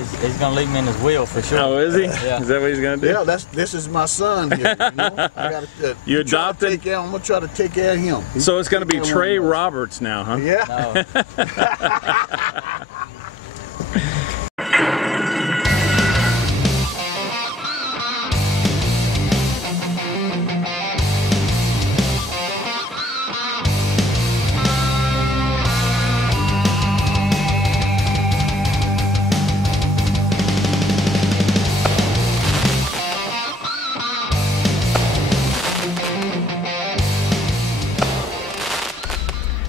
He's gonna leave me in his wheel for sure. Oh, is he? Yeah. Is that what he's gonna do? Yeah, this is my son here. You know? I gotta, you adopted? I'm gonna try to take care of him. So it's gonna be Trey Roberts now, huh? Yeah. No.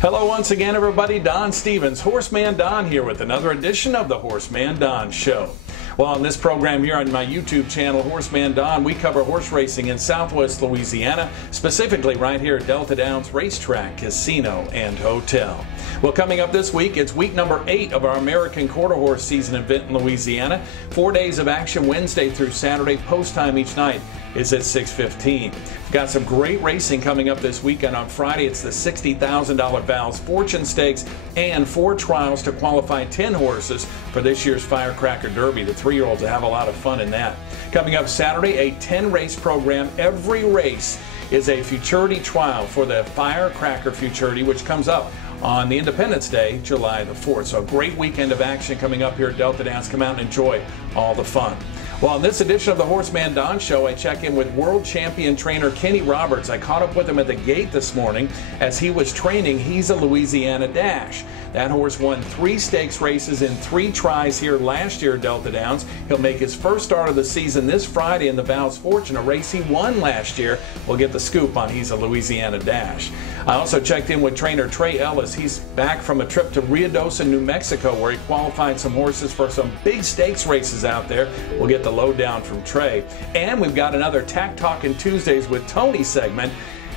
Hello once again, everybody. Don Stevens, Horseman Don here with another edition of the Horseman Don Show. Well, on this program here on my YouTube channel, Horseman Don, we cover horse racing in Southwest Louisiana, specifically right here at Delta Downs Racetrack, Casino, and Hotel. Well, coming up this week, it's week number 8 of our American Quarter Horse season event in Louisiana. 4 days of action Wednesday through Saturday. Post time each night is at 6:15. We've got some great racing coming up this weekend. On Friday, it's the $60,000 Val's Fortune Stakes and 4 trials to qualify 10 horses for this year's Firecracker Derby. The 3-year-olds will have a lot of fun in that. Coming up Saturday, a 10-race program. Every race is a futurity trial for the Firecracker Futurity, which comes up on the Independence Day, July the 4th. So a great weekend of action coming up here at Delta Downs. Come out and enjoy all the fun. Well, on this edition of the Horseman Don Show, I check in with world champion trainer Kenneth Roberts. I caught up with him at the gate this morning as he was training He's a Louisiana Dash. That horse won 3 stakes races in 3 tries here last year at Delta Downs. He'll make his first start of the season this Friday in the Val's Fortune, a race he won last year. We'll get the scoop on He's a Louisiana Dash. I also checked in with trainer Trey Ellis. He's back from a trip to Ruidoso, New Mexico, where he qualified some horses for some big stakes races out there. We'll get the lowdown from Trey. And we've got another Tack Talkin' Tuesdays with Tony segment.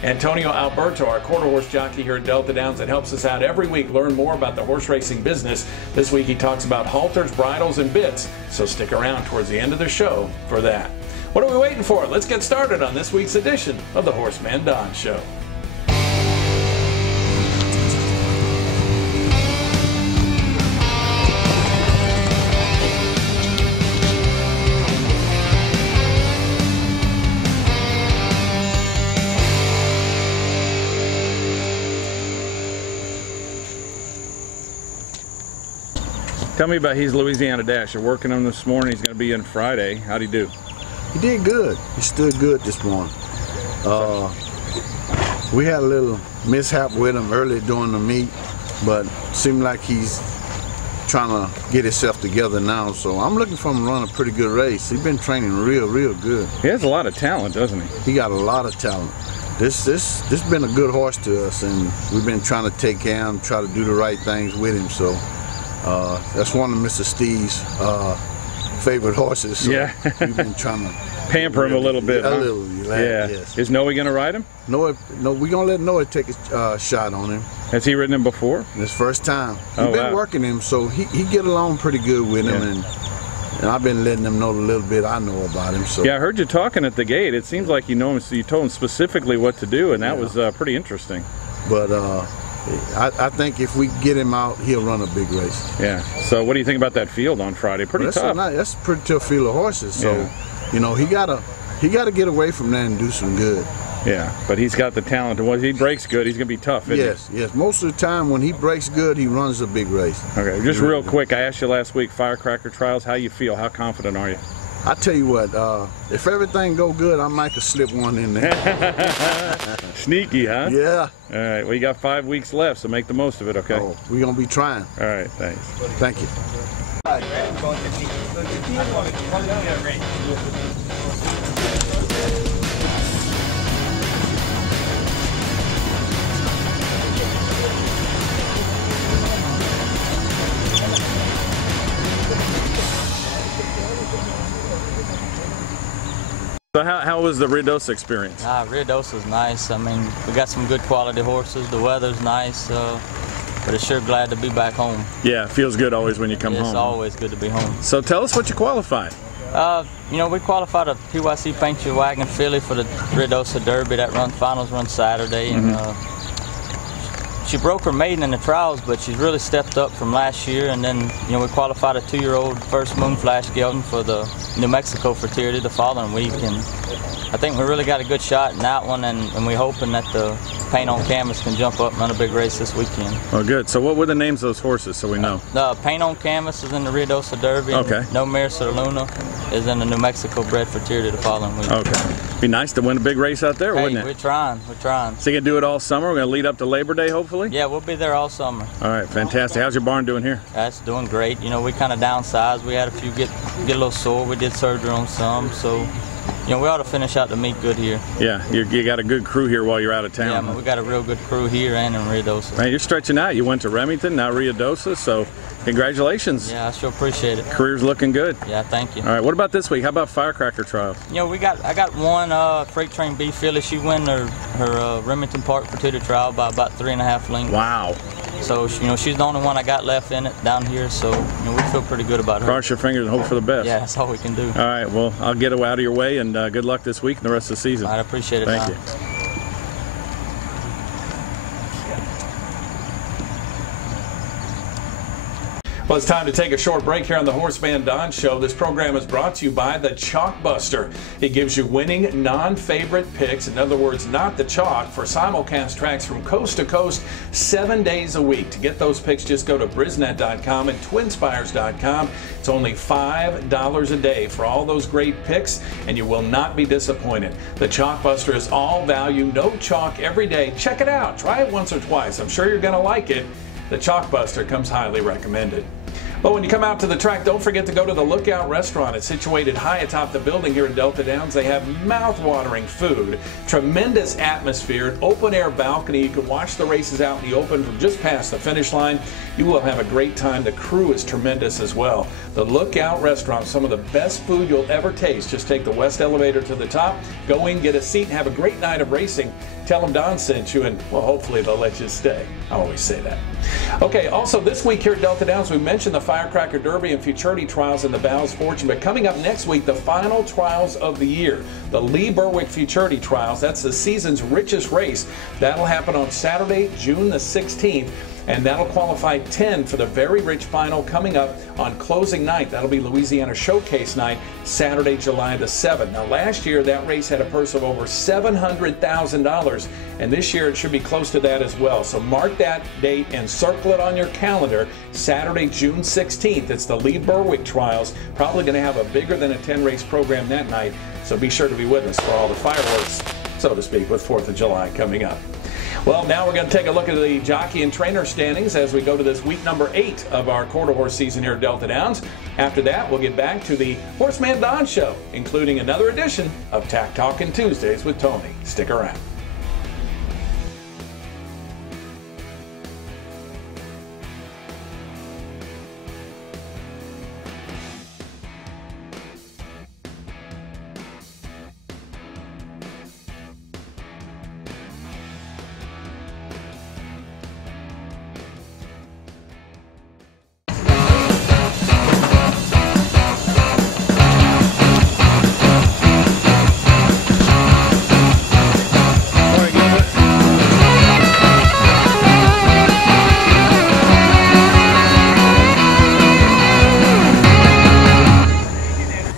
Antonio Alberto, our quarter horse jockey here at Delta Downs, that helps us out every week learn more about the horse racing business. This week he talks about halters, bridles, and bits. So stick around towards the end of the show for that. What are we waiting for? Let's get started on this week's edition of the Horseman Don Show. Tell me about He's Louisiana Dash. You're working on him this morning. He's going to be in Friday. How'd he do? He did good. He stood good this morning. We had a little mishap with him early during the meet, but seemed like he's trying to get himself together now. So I'm looking for him to run a pretty good race. He's been training real good. He has a lot of talent, doesn't he? He got a lot of talent. This been a good horse to us, and we've been trying to take care of him, try to do the right things with him. So that's one of Mr. Steve's favorite horses. So yeah. We've been trying to pamper him a little bit. A huh? little, yeah. Yes. Is Noe going to ride him? No, we're going to let Noah take a shot on him. Has he ridden him before? His first time. He's Oh, been wow. working him, so he get along pretty good with him, and I've been letting him know the little bit I know about him. So yeah, I heard you talking at the gate. It seems like you know him, so you told him specifically what to do, and that was pretty interesting. But I think if we get him out, he'll run a big race. Yeah. So what do you think about that field on Friday? Pretty tough. That's a pretty tough field of horses. So, you know, he gotta get away from that and do some good. Yeah, but he's got the talent. Once he breaks good, he's going to be tough, isn't he? Yes. Most of the time when he breaks good, he runs a big race. Okay, just real quick, I asked you last week, Firecracker Trials, how you feel? How confident are you? I tell you what, if everything go good, I might just slip one in there. Sneaky, huh? Yeah. All right, well, you got 5 weeks left, so make the most of it, okay? Oh, we're going to be trying. All right, thanks. Thank you. So how was the Ruidoso experience? Ruidoso's nice. I mean, we got some good quality horses. The weather's nice, but it's sure glad to be back home. Yeah, it feels good always when you come home. It's always good to be home. So tell us what you qualified. You know, we qualified a PYC Paint Your Wagon filly for the Ruidoso Derby. That finals run Saturday, and she broke her maiden in the trials, but she's really stepped up from last year. And then, you know, we qualified a 2-year-old first moon flash gelding for the New Mexico fertility the following week. And I think we really got a good shot in that one, and we're hoping that the Paint on Canvas can jump up and run a big race this weekend. Oh, good. So what were the names of those horses so we know? The Paint on Canvas is in the Ruidoso Derby. Okay. And No Mercer Luna is in the New Mexico bred fertility the following week. Okay. Be nice to win a big race out there, wouldn't it? We're trying. So you can do it all summer? We're going to lead up to Labor Day, hopefully? Yeah, we'll be there all summer. All right, fantastic. How's your barn doing here? That's doing great. You know, we kind of downsized. We had a few get a little sore. We did surgery on some, so you know, we ought to finish out the meet good here. Yeah, you got a good crew here while you're out of town. Yeah, man, we got a real good crew here and in Ruidoso. Man, you're stretching out. You went to Remington, now Ruidoso, so congratulations. Yeah, I sure appreciate it. Career's looking good. Yeah, thank you. All right, what about this week? How about Firecracker trials? You know, I got one freight train B filly. She won her Remington Park fertility trial by about 3.5 lengths. Wow. So, you know, she's the only one I got left in it down here, so, you know, we feel pretty good about her. Cross your fingers and hope for the best. Yeah, that's all we can do. All right, well, I'll get it out of your way, and good luck this week and the rest of the season. I appreciate it. Thank you. Well, it's time to take a short break here on the HorseManDon Show. This program is brought to you by the Chalk Buster. It gives you winning non-favorite picks, in other words, not the chalk, for simulcast tracks from coast to coast 7 days a week. To get those picks, just go to brisnet.com and twinspires.com. It's only $5 a day for all those great picks, and you will not be disappointed. The Chalk Buster is all value, no chalk every day. Check it out. Try it once or twice. I'm sure you're going to like it. The Chalk Buster comes highly recommended. But when you come out to the track, don't forget to go to the Lookout Restaurant. It's situated high atop the building here in Delta Downs. They have mouth-watering food, tremendous atmosphere, an open-air balcony. You can watch the races out in the open from just past the finish line. You will have a great time. The crew is tremendous as well. The Lookout Restaurant, some of the best food you'll ever taste. Just take the west elevator to the top, go in, get a seat, and have a great night of racing. Tell them Don sent you, and, well, hopefully they'll let you stay. I always say that. Okay, also this week here at Delta Downs, we mentioned the Firecracker Derby and Futurity Trials in the Bow's Fortune, but coming up next week, the final trials of the year, the Lee Berwick Futurity Trials. That's the season's richest race. That'll happen on Saturday, June the 16th. And that'll qualify 10 for the very rich final coming up on closing night. That'll be Louisiana Showcase Night, Saturday, July the 7th. Now, last year, that race had a purse of over $700,000, and this year it should be close to that as well. So mark that date and circle it on your calendar, Saturday, June 16th. It's the Lee Berwick Trials. Probably going to have a bigger than a 10-race program that night, so be sure to be with us for all the fireworks, so to speak, with 4th of July coming up. Well, now we're going to take a look at the jockey and trainer standings as we go to this week number 8 of our quarter horse season here at Delta Downs. After that, we'll get back to the HorseManDon Show, including another edition of Tack Talkin' Tuesdays with Tony. Stick around.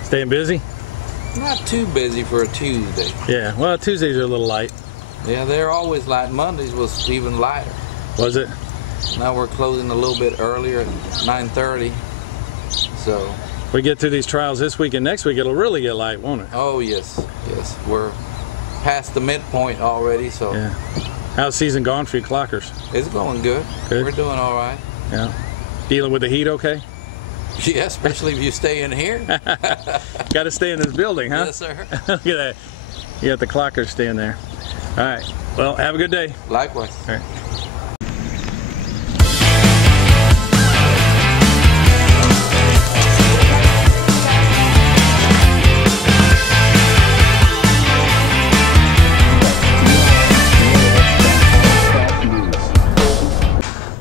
Staying busy? Not too busy for a Tuesday. Yeah, well, Tuesdays are a little light. Yeah, they're always light. Mondays was even lighter. Was it? Now we're closing a little bit earlier at 9:30. So. We get through these trials this week and next week, it'll really get light, won't it? Oh, yes. Yes. We're past the midpoint already, so. Yeah. How's the season gone for you clockers? It's going good. Good. We're doing all right. Yeah. Dealing with the heat okay? Yeah, especially if you stay in here. Got to stay in this building, huh? Yes, sir. Look at that. You got the clockers staying there. All right. Well, have a good day. Likewise. All right.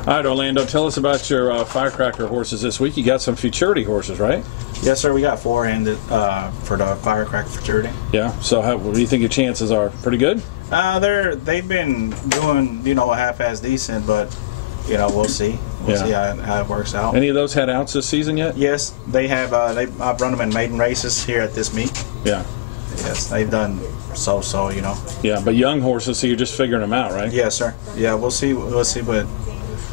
All right, Orlando, tell us about your Firecracker horses this week. You got some Futurity horses, right? Yes, sir. We got 4 handed for the Firecracker Futurity. Yeah. So what do you think your chances are? Pretty good? They've been doing, you know, half-ass decent, but you know, we'll see. We'll see how it works out. Any of those had outs this season yet? Yes, they have. I've run them in maiden races here at this meet. Yeah. Yes, they've done so, you know. Yeah, but young horses, so you're just figuring them out, right? Yes, sir. Yeah, we'll see. We'll see what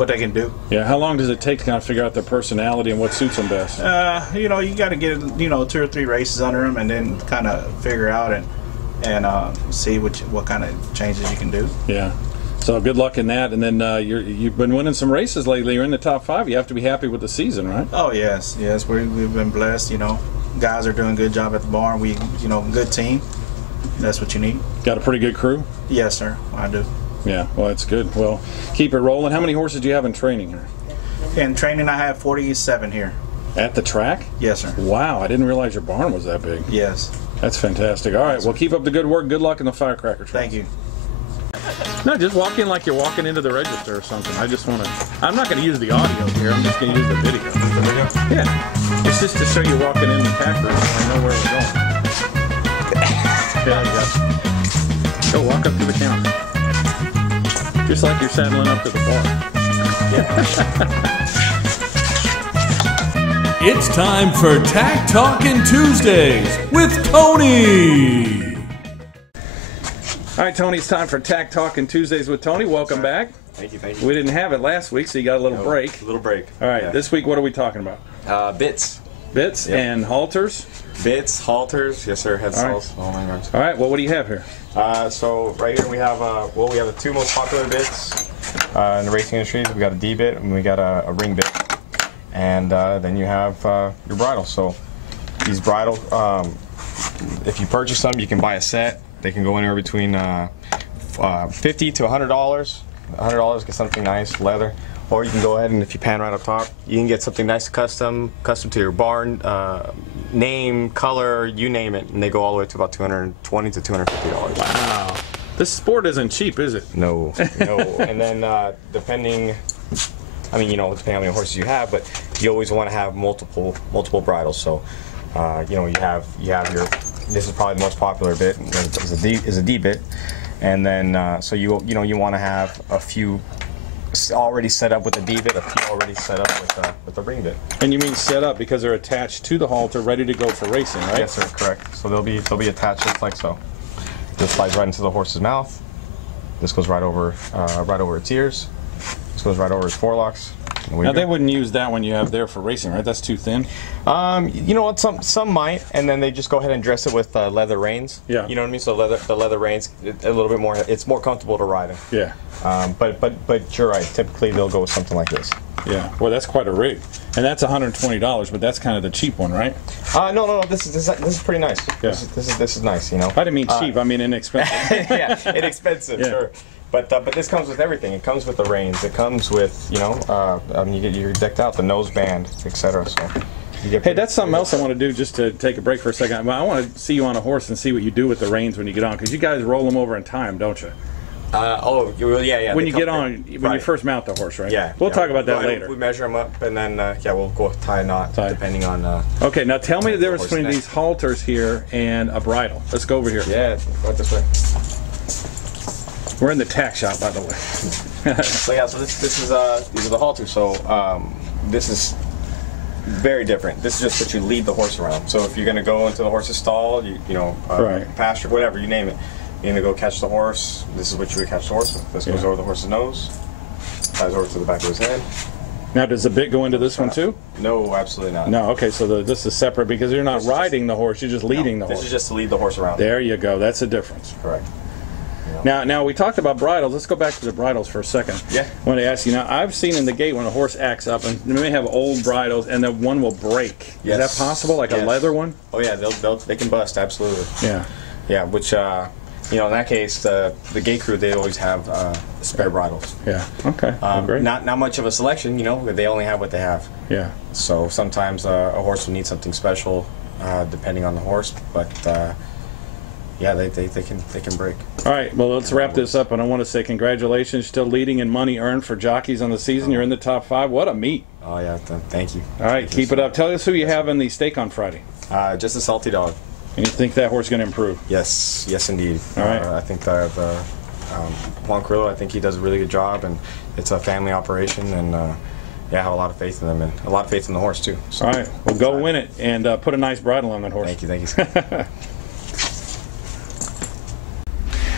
they can do. Yeah. How long does it take to kind of figure out their personality and what suits them best? You know, you got to get 2 or 3 races under them, and then kind of figure out and see what kind of changes you can do. Yeah. So good luck in that, and then you've been winning some races lately. You're in the top 5. You have to be happy with the season, right? Oh yes, we've been blessed. You know, guys are doing a good job at the barn. We, you know, good team. That's what you need. Got a pretty good crew? Yes, sir. I do. Yeah, well, that's good. Well, keep it rolling. How many horses do you have in training here? In training, I have 47 here. At the track? Yes, sir. Wow, I didn't realize your barn was that big. Yes. That's fantastic. All right, well, keep up the good work. Good luck in the firecracker track. Thank you. No, just walk in like you're walking into the register or something. I just want to. I'm not going to use the audio here. I'm just going to use the video. The video? Yeah. It's just to show you walking in the tack room. I know where we're going. There you go. Go walk up to the counter. Just like you're saddling up to the bar. It's time for Tack Talkin' Tuesdays with Tony. All right, Tony, it's time for Tack Talkin' Tuesdays with Tony. Welcome back. Thank you. We didn't have it last week, so you got a little break. A little break. All right, This week, what are we talking about? Bits. Bits and halters? Bits, halters, yes sir, head saws, all nine yards. All right, well, what do you have here? So right here we have, we have the 2 most popular bits in the racing industry. We got a D bit and we got a ring bit. And then you have your bridles. So these bridles, if you purchase them, you can buy a set. They can go anywhere between $50 to $100. $100, get something nice, leather. Or you can go ahead and if you pan right up top, you can get something nice custom to your barn, name, color, you name it, and they go all the way to about $220 to $250. Wow. This sport isn't cheap, is it? No. And then depending, I mean, you know, depending on how many horses you have, but you always want to have multiple bridles. So, you know, you have your. This is probably the most popular bit. Is a D bit, and then so you want to have a few already set up with a D bit, a few already set up with a ring bit. And you mean set up because they're attached to the halter, ready to go for racing, right? Yes, sir. Correct. So they'll be attached just like so. This slides right into the horse's mouth. This goes right over its ears. This goes right over its forelocks. Now they wouldn't use that one you have there for racing, right? That's too thin. You know what? Some might, and then they just go ahead and dress it with leather reins. Yeah. You know what I mean? So the leather reins, a little bit more. It's more comfortable to ride in. Yeah. But you're right. Typically they'll go with something like this. Yeah. Well, that's quite a rig, and that's $120. But that's kind of the cheap one, right? No. This is pretty nice. Yeah. This is nice. You know. I didn't mean cheap. I mean inexpensive. Yeah, inexpensive. Yeah. Sure. But this comes with everything. It comes with the reins. It comes with, you know, you're decked out, the nose band, etc. So, hey, that's something else I want to do just to take a break for a second. I want to see you on a horse and see what you do with the reins when you get on, because you guys roll them over in time, don't you? Yeah. When you get on, when you first mount the horse, right? Yeah. We'll talk about that later. We measure them up, and then we'll go tie a knot depending on. Okay, now tell me the difference between these halters here and a bridle. Let's go over here. Yeah, go this way. We're in the tack shop, by the way. So these are the halters. So this is very different. This is just what you lead the horse around. So if you're going to go into the horse's stall, pasture, whatever you name it, you're going to go catch the horse. This is what you would catch the horse with. This goes over the horse's nose, ties over to the back of his head. Now, does the bit go into this one too? No, absolutely not. No, okay, so this is separate because you're not riding the horse, you're just leading the horse. This is just to lead the horse around. There you go, that's the difference. Correct. Now we talked about bridles. Let's go back to the bridles for a second. Yeah. I want to ask you, now I've seen in the gate when a horse acts up, and they may have old bridles, and then one will break. Yes. Is that possible, like a leather one? Oh yeah, they can bust, absolutely. Yeah. Yeah, which, you know, in that case, the gate crew, they always have spare bridles. Yeah, okay, great. Not much of a selection, you know, they only have what they have. Yeah. So sometimes a horse will need something special, depending on the horse, but yeah, they can break. All right, well, let's wrap this up, and I want to say congratulations. Still leading in money earned for jockeys on the season. You're in the top 5. What a meet. Oh, yeah, thank you. All right, keep it up. Tell us who you have in the stake on Friday. Just a salty dog. And you think that horse is going to improve? Yes, yes, indeed. All right. I think that Juan Carrillo, I think he does a really good job, and it's a family operation, and yeah, I have a lot of faith in them, and a lot of faith in the horse too. So, all right, well, go win it, and put a nice bridle on that horse. Thank you, thank you.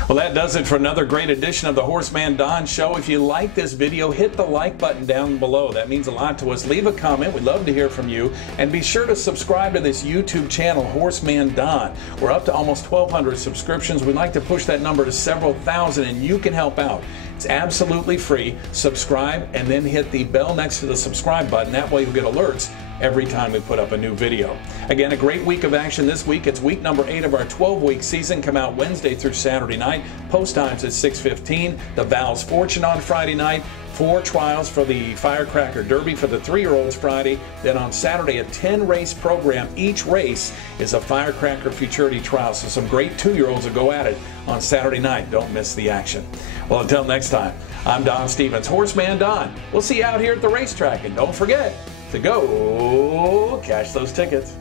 Well, that does it for another great edition of the HorseManDon Show. If you like this video, hit the like button down below. That means a lot to us. Leave a comment. We'd love to hear from you. And be sure to subscribe to this YouTube channel, HorseManDon. We're up to almost 1,200 subscriptions. We'd like to push that number to several thousand, and you can help out. It's absolutely free. Subscribe and then hit the bell next to the subscribe button. That way you'll get alerts every time we put up a new video. Again, a great week of action this week. It's week number 8 of our 12-week season. Come out Wednesday through Saturday night. Post times at 6:15. The Val's Fortune on Friday night. 4 trials for the Firecracker Derby for the 3-year-olds Friday. Then on Saturday, a 10-race program. Each race is a Firecracker Futurity trial. So some great 2-year-olds will go at it on Saturday night. Don't miss the action. Well, until next time, I'm Don Stevens, Horseman Don. We'll see you out here at the racetrack. And don't forget to go cash those tickets.